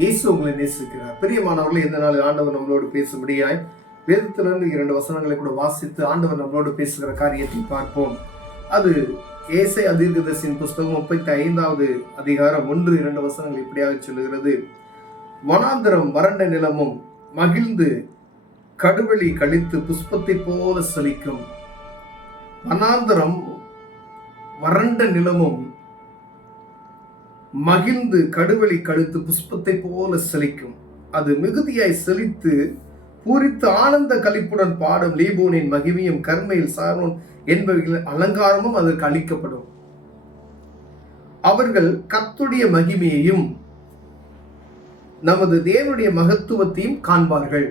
இயேசு உங்களை நேசிக்கிறார். பிரியமானவர்களே, இந்த நாள் ஆண்டவர் நம்மளோடு பேசும்படியாய் வேதத்திலிருந்து 2 வசனங்களை கூட வாசித்து ஆண்டவர் நம்மளோடு பேசுகிற காரியத்தை பார்ப்போம். அது ஏசாயா தீர்க்கதரிசியின் புஸ்தகம் 35வது அதிகாரம் 1-2 வசனங்கள் இப்படியாக சொல்லுகிறது. வனாந்தரம் வறண்ட நிலமும் மகிழ்ந்து கடுவெளி கழித்து புஷ்பத்தை போல செழிக்கும். வனாந்தரம் வறண்ட நிலமும் மகிழ்ந்து கடுவெளி கழித்து புஷ்பத்தை போல செழிக்கும். அது மிகுதியாய் செழித்து பூரித்து ஆனந்த களிப்புடன் பாடும் லீபோனின் மகிமையும் கர்மேல் சாரோன் என்பவைகளின் அலங்காரமும் அதற்கு அளிக்கப்படும். அவர்கள் கர்த்தருடைய மகிமையையும் நமது தேவனுடைய மகத்துவத்தையும் காண்பார்கள்.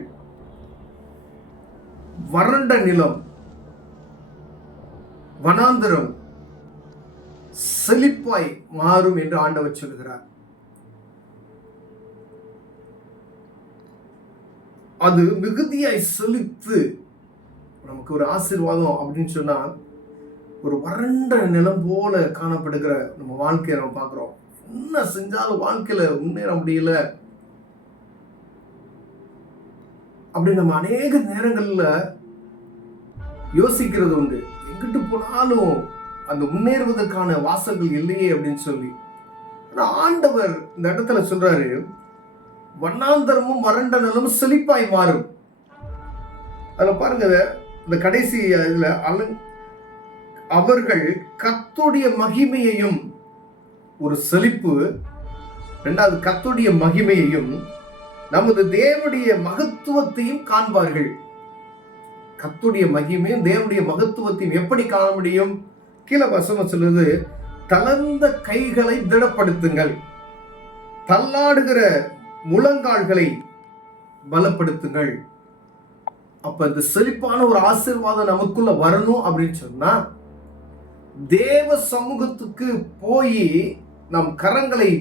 வறண்ட நிலம், வனாந்தரம் செழிப்பாய் மாறும் என்று ஆண்டவர் சொல்கிறார். அது மிகுதியாய் செழித்து நமக்கு ஒரு ஆசீர்வாதம் அப்படின்னு சொன்னா, ஒரு வறண்ட நிலம் போல காணப்படுகிற நம்ம வாழ்க்கையை நம்ம பார்க்கிறோம். என்ன செஞ்சாலும் வாழ்க்கையில முன்னேற முடியல அப்படி நம்ம அநேக நேரங்கள்ல யோசிக்கிறது உண்டு. எங்கிட்டு போனாலும் அந்த முன்னேறுவதற்கான வாசல்கள் இல்லையே அப்படின்னு சொல்லி. ஆனா ஆண்டவர் இந்த இடத்துல சொல்றாரு, வண்ணாந்தரமும் வறண்ட நிலமும் செழிப்பாய் மாறும். அதுல பாருங்க, இந்த கடைசி இதுல அவர்கள் கர்த்தருடைய மகிமையையும், ஒரு செழிப்பு, இரண்டாவது கர்த்தருடைய மகிமையையும் நமது தேவனுடைய மகத்துவத்தையும் காண்பார்கள். கர்த்தருடைய மகிமையும் தேவனுடைய மகத்துவத்தையும் எப்படி காண முடியும்? கீழே வசனம் சொல்லுது, தளர்ந்த கைகளை திடப்படுத்துங்கள், தள்ளாடுகிற முழங்கால்களை பலப்படுத்துங்கள். அப்ப இந்த செழிப்பான ஒரு ஆசீர்வாதம் நமக்குள்ள வரணும் அப்படின்னு சொன்னா, தேவ சமூகத்துக்கு போய் நம் கரங்களை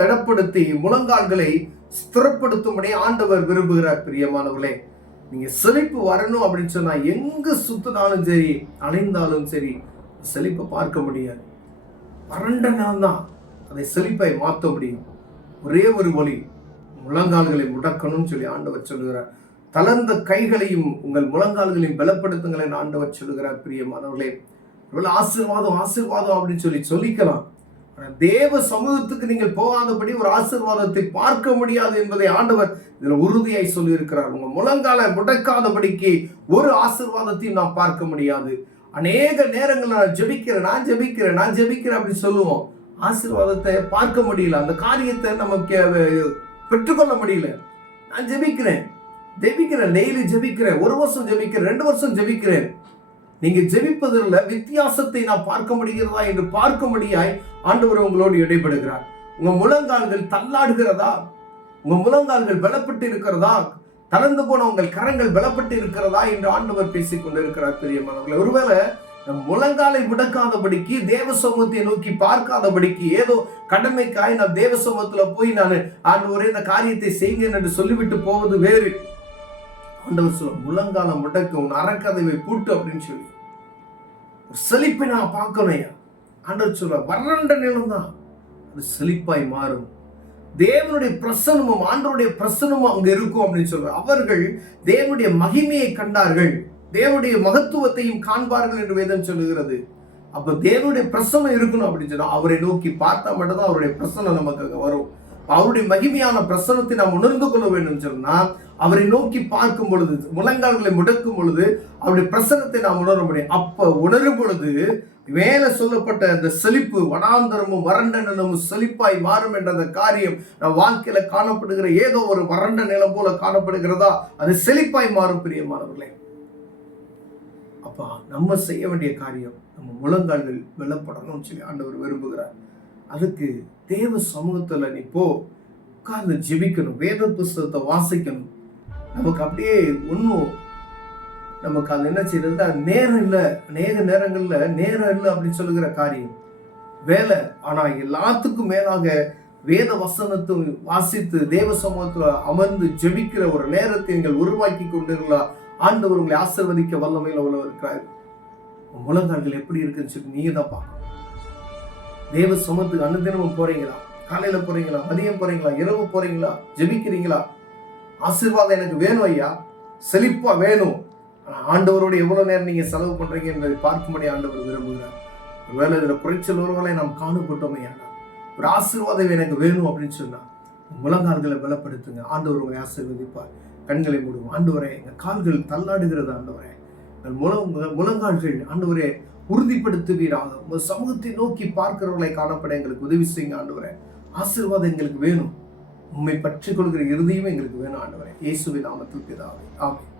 திடப்படுத்தி முழங்கால்களை ஸ்திரப்படுத்தும்படி ஆண்டவர் விரும்புகிறார். பிரியமானவர்களே, நீங்க செழிப்பு வரணும் அப்படின்னு சொன்னா, எங்க சுத்தினாலும் சரி, அலைந்தாலும் சரி, செழிப்பை பார்க்க முடியாது. வறண்ட நிலம் தான் அதை செழிப்பை மாற்ற முடியும். ஒரே ஒரு வழி, முழங்கால்களை முடக்கணும்னு சொல்லி ஆண்டவர் சொல்லுகிறார். தளர்ந்த கைகளையும் உங்கள் முழங்கால்களையும் பலப்படுத்துங்கள் என்று ஆண்டவர் சொல்லுகிறார். பிரியமானவர்களே, இவ்வளவு ஆசீர்வாதம் ஆசீர்வாதம் அப்படின்னு சொல்லிக்கலாம். தேவ சமூகத்துக்கு நீங்கள் போகாதபடி ஒரு ஆசீர்வாதத்தை பார்க்க முடியாது என்பதை ஆண்டவர் இதுல உறுதியாய் சொல்லி இருக்கிறார். உங்க முழங்காலை முடக்காதபடிக்கு ஒரு ஆசீர்வாதத்தையும் நாம் பார்க்க முடியாது. அநேக நேரங்கள் நான் ஜெபிக்கிறேன் அப்படின்னு சொல்லுவோம். ஆசீர்வாதத்தை பார்க்க முடியல, அந்த காரியத்தை நமக்கு பெற்றுக்கொள்ள முடியல. நான் ஜெபிக்கிறேன், டெய்லி ஜெபிக்கிறேன், 1 வருஷம் ஜெபிக்கிறேன், 2 வருஷம் ஜெபிக்கிறேன். நீங்க ஜெபிப்பதில் வித்தியாசத்தை நான் பார்க்க முடிகிறதா என்று பார்க்கும்படியாய் ஆண்டவர் உங்களோடு இடைபடுகிறார். உங்க முழங்கால்கள் தள்ளாடுகிறதா? உங்க முழங்கால்கள் பலப்பட்டு இருக்கிறதா? தளர்ந்து போன உங்கள் கரங்கள் பலப்பட்டு இருக்கிறதா என்று ஆண்டவர் பேசிக் கொண்டிருக்கிறார். பிரியமானவர்களே, ஒருவேளை நம் முழங்காலை முடக்காதபடிக்கு, தேவ சமூகத்தை நோக்கி பார்க்காதபடிக்கு, ஏதோ கடமைக்காய் நான் தேவ சமூகத்துல போய் நான் ஆண்டவரே இந்த காரியத்தை செய்கிறேன் என்று சொல்லிவிட்டு போவது வேறு. ஆண்டவர் சொல்ல, முழங்கால முடக்க, உன் அறக்கதவை பூட்டு அப்படின்னு சொல்லி ஒரு செழிப்பை நான் பார்க்கணும். ஆண்டவர் சொல்ல, வறண்ட நிலம் தான் அது செழிப்பாய் மாறும். தேவனுடைய பிரசனமும் ஆண்டவருடைய பிரசனமும் அங்க இருக்கும் அப்படின்னு சொல்ற. அவர்கள் தேவனுடைய மகிமையை கண்டார்கள், தேவனுடைய மகத்துவத்தையும் காண்பார்கள் என்று வேதம் சொல்லுகிறது. அப்ப தேவனுடைய பிரசனம் இருக்கணும் அப்படின்னு சொன்னா, அவரை நோக்கி பார்த்தா மட்டும்தான் அவருடைய பிரசனம் நமக்கு அங்க வரும். அவருடைய மகிமையான பிரசனத்தை நாம் உணர்ந்து கொள்ள வேண்டும் சொன்னா, அவரை நோக்கி பார்க்கும் பொழுது, முழங்கால்களை முடக்கும் பொழுது அவருடைய பிரசனத்தை நாம் உணர முடியும். அப்ப உணரும் பொழுது மேல சொல்லப்பட்ட அந்த செழிப்பு, வனாந்தரமும் வறண்ட நிலமும் செழிப்பாய் மாறும் என்ற அந்த காரியம் நம் வாழ்க்கையில காணப்படுகிற ஏதோ ஒரு வறண்ட நிலம் போல காணப்படுகிறதா, அது செழிப்பாய் மாறும். பிரியமானவர்களே, அப்ப நம்ம செய்ய வேண்டிய காரியம், நம்ம முழங்கால்கள் வெள்ளப்படணும்னு சொல்லி ஆண்டவர் விரும்புகிறார். அதுக்கு தேவ சமூகத்துல நீ போ, உட்கார்ந்து ஜெபிக்கணும், வேத புஸ்தகத்தை வாசிக்கணும். நமக்கு அப்படியே ஒன்றும் நமக்கு அது என்ன செய்யறது, நேரம் இல்லை. அநேக நேரங்கள்ல நேரம் இல்லை அப்படின்னு சொல்லுகிற காரியம் வேலை. ஆனா எல்லாத்துக்கும் மேலாக வேத வசனத்தை வாசித்து தேவ சமூகத்துல அமர்ந்து ஜெபிக்கிற ஒரு நேரத்தை நீங்கள் உருவாக்கி கொண்டிருக்கலாம். ஆண்டவர் உங்களை ஆசீர்வதிக்க வல்லமையில உள்ளவர் இருக்கிறார். முழங்கால்கள் எப்படி இருக்குன்னு சொல்லி நீங்க தான் பார்க்கணும். தேவ சமூகத்துக்கு அனுதினமும் போறீங்களா? காலையில போறீங்களா, மதியம் போறீங்களா, இரவு போறீங்களா, ஜெபிக்கிறீங்களா? ஆசீர்வாதம் எனக்கு வேணும் ஐயா, செழிப்பா வேணும். ஆண்டவரோடு எவ்வளவு நேரம் நீங்க செலவு பண்றீங்க என்பதை பார்க்கும்படி ஆண்டவர் விரும்புகிறார். ஒருவேளை இதுல குறைச்சல் ஒருவேளை நாம் காணப்பட்டோம் ஐயா, ஒரு ஆசீர்வாதம் எனக்கு வேணும் அப்படின்னு சொன்னா முழங்கால்களை பலப்படுத்துங்க. ஆண்டவர் உங்களை ஆசீர்வதிப்பார். கண்களை மூடுவோம். ஆண்டவரே, எங்க கால்கள் தள்ளாடுகிறது. ஆண்டவரே, முழங்கால்கள் ஆண்டவரே உறுதிப்படுத்துவீராக. உங்க சமூகத்தை நோக்கி பார்க்கிறவர்களை காணப்பட எங்களுக்கு உதவி செய்யுங்க ஆண்டவரே. ஆசீர்வாதம் எங்களுக்கு வேணும். உண்மை பற்றி கொள்கிற இறுதியும் எங்களுக்கு வேணும் ஆண்டவரே. இயேசுவின் நாமத்தில் பிதாவே, ஆமென்.